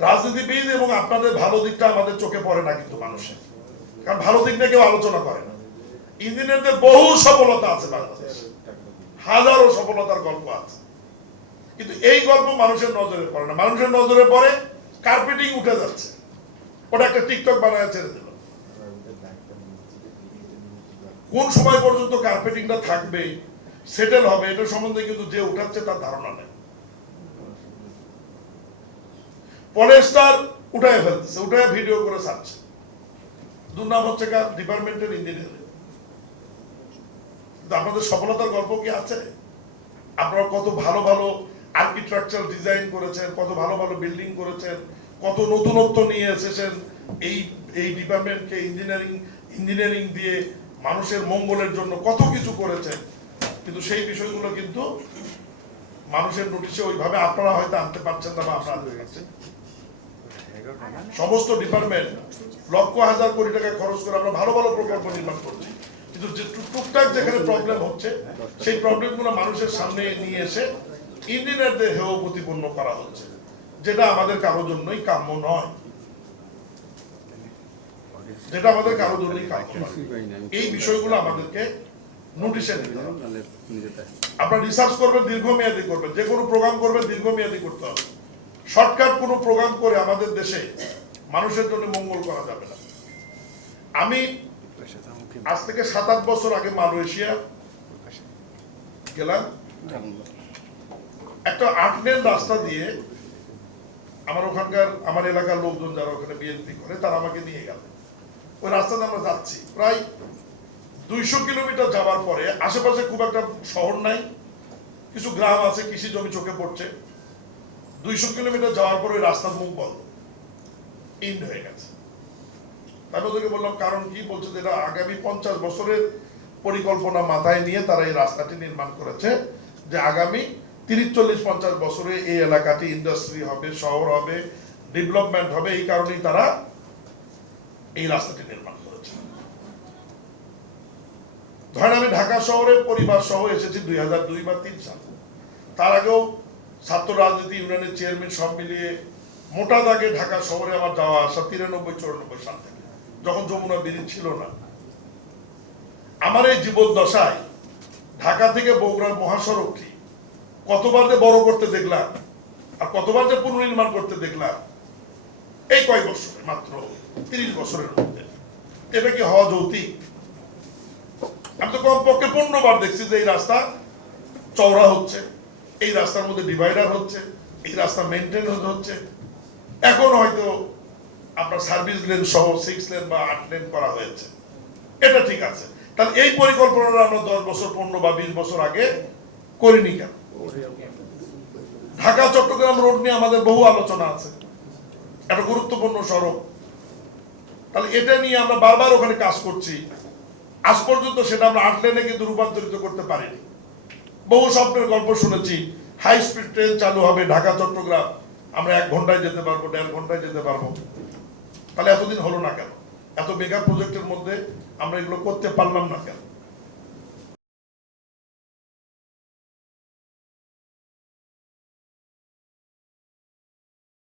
রাজনীতিবিদ এবং আপনাদের ভালো দিকটা আমাদের চোখে পড়ে না কিন্তু মানুষের, কারণ ভালো দিক নিয়ে কেউ আলোচনা করে না। ইঞ্জিনিয়ারদের বহু সফলতা আছে বাংলাদেশ, হাজারো সফলতার গল্প আছে, কিন্তু এই গল্প মানুষের নজরে পড়ে না। মানুষের নজরে পড়ে কার্পেটিং উঠে যাচ্ছে, ওটা একটা টিকটক বানায় ছেড়ে দিল। কোন সময় পর্যন্ত কার্পেটিংটা থাকবে, সেটেল হবে, এটা সম্বন্ধে কিন্তু যে উঠাচ্ছে তার ধারণা নেই। পলেস্টার উঠায় ফেলতেছে, উঠায় ভিডিও করে ছাড়ছে। দুর্নাম হচ্ছে কার? ডিপার্টমেন্টের ইঞ্জিনিয়ার। আপনাদের সফলতার গল্প কি আছে? আপনারা কত ভালো ভালো আর্কিটেকচারাল ডিজাইন করেছেন, কত ভালো ভালো বিল্ডিং করেছেন, কত নতুনত্ব নিয়ে এসেছেন এই এই ডিপার্টমেন্টকে ইঞ্জিনিয়ারিং দিয়ে মানুষের মঙ্গলের জন্য কত কিছু করেছেন, কিন্তু সেই বিষয়গুলো কিন্তু মানুষের নোটিশে ওইভাবে আপনারা হয়তো আনতে পারছেন না বা আপনারা আনতে পারছেন। সমস্ত ডিপার্টমেন্ট লক্ষ হাজার কোটি টাকা খরচ করে আমরা ভালো ভালো প্রকল্প নির্মাণ করছি, কিন্তু যে টুকটাক যেখানে প্রবলেম হচ্ছে সেই প্রবলেমগুলো মানুষের সামনে নিয়ে এসে ইঞ্জিনিয়ারদের হেয় প্রতিপন্ন করা হচ্ছে, যেটা আমাদের কারোর জন্যই কাম্য নয়, যেটা আমাদের কারোর জন্যই কাম্য নয়। এই বিষয়গুলো আমাদেরকে নোটিশে নিতে হবে। আপনারা রিসার্চ করবেন, দীর্ঘমেয়াদী করবেন, যে কোনো প্রোগ্রাম করবেন দীর্ঘমেয়াদী করতে হবে। শর্টকাট কোনো প্রোগ্রাম করে আমাদের দেশে মানুষের জন্য মঙ্গল করা যাবে না। আমি আজ থেকে 7-8 বছর আগে মালয়েশিয়া গেলাম, একটা 8 লেন রাস্তা দিয়ে আমার ওখানকার আমার এলাকার লোকজন যারা ওখানে বিএনপি করে তারা আমাকে নিয়ে গেল। ওই রাস্তাতে আমরা যাচ্ছি, প্রায় 200 কিলোমিটার যাওয়ার পরে আশেপাশে খুব একটা শহর নাই, কিছু গ্রাম আছে, কৃষি জমি চোখে পড়ছে। 200 কিলোমিটার যাওয়ার পরে ওই রাস্তার মুখ বন্ধ, ইন্ড হয়ে গেছে। তারপর ওদেরকে বললাম কারণ কি? বলছে যে এটা আগামী 50 বছরের পরিকল্পনা মাথায় নিয়ে তারা এই রাস্তাটি নির্মাণ করেছে, যে আগামী 30-40-50 বছরে এই এলাকাটি ইন্ডাস্ট্রি হবে, শহর হবে, ডেভেলপমেন্ট হবে, এই কারণেই তারা এই রাস্তাটি নির্মাণ করেছে। ধরেন আমি ঢাকা শহরে পরিবার সহ এসেছি 2002 বা 2003 সালে। তার আগেও ছাত্র রাজনীতি ইউনিয়নের চেয়ারম্যান সব মিলিয়ে মোটা দাগে ঢাকা শহরে আমার যাওয়া আসা 93-94 সাল থেকে, যখন যমুনা ব্রিজ ছিল না। আমার এই জীবদ্দশায় ঢাকা থেকে বগুড়ার মহাসড়কটি কতবার যে বড় করতে দেখলাম আর কতবার যে পুনর্নির্মাণ করতে দেখলাম এই কয়েক বছরে, মাত্র 30 বছরের মধ্যে। এটা কি হওয়া যৌক্তিক? আমি তো কমপক্ষে 15 বার দেখছি যে এই রাস্তা চওড়া হচ্ছে, এই রাস্তার মধ্যে ডিভাইডার হচ্ছে, এই রাস্তা মেনটেন হচ্ছে। এখন হয়তো আপনার সার্ভিস লেন সহ 6 লেন বা 8 লেন করা হয়েছে, এটা ঠিক আছে। তাহলে এই পরিকল্পনাটা আমরা 10 বছর, 15 বা 20 বছর আগে করিনি কেন? ঢাকা চট্টগ্রাম রোড নিয়ে আমাদের বহু আলোচনা আছে, একটা গুরুত্বপূর্ণ সড়ক। তাহলে এটা নিয়ে আমরা বারবার ওখানে কাজ করছি, আজ পর্যন্ত সেটা আমরা 8 লেনে কিন্তু রূপান্তরিত করতে পারিনি। বহু স্বপ্নের গল্প শুনেছি, হাই স্পিড ট্রেন চালু হবে ঢাকা চট্টগ্রাম, আমরা 1 ঘন্টায় যেতে পারবো, 1.5 ঘন্টায় যেতে পারবো। তাহলে এতদিন হলো না কেন? এত মেগা প্রজেক্টের মধ্যে আমরা এগুলো করতে পারলাম না কেন?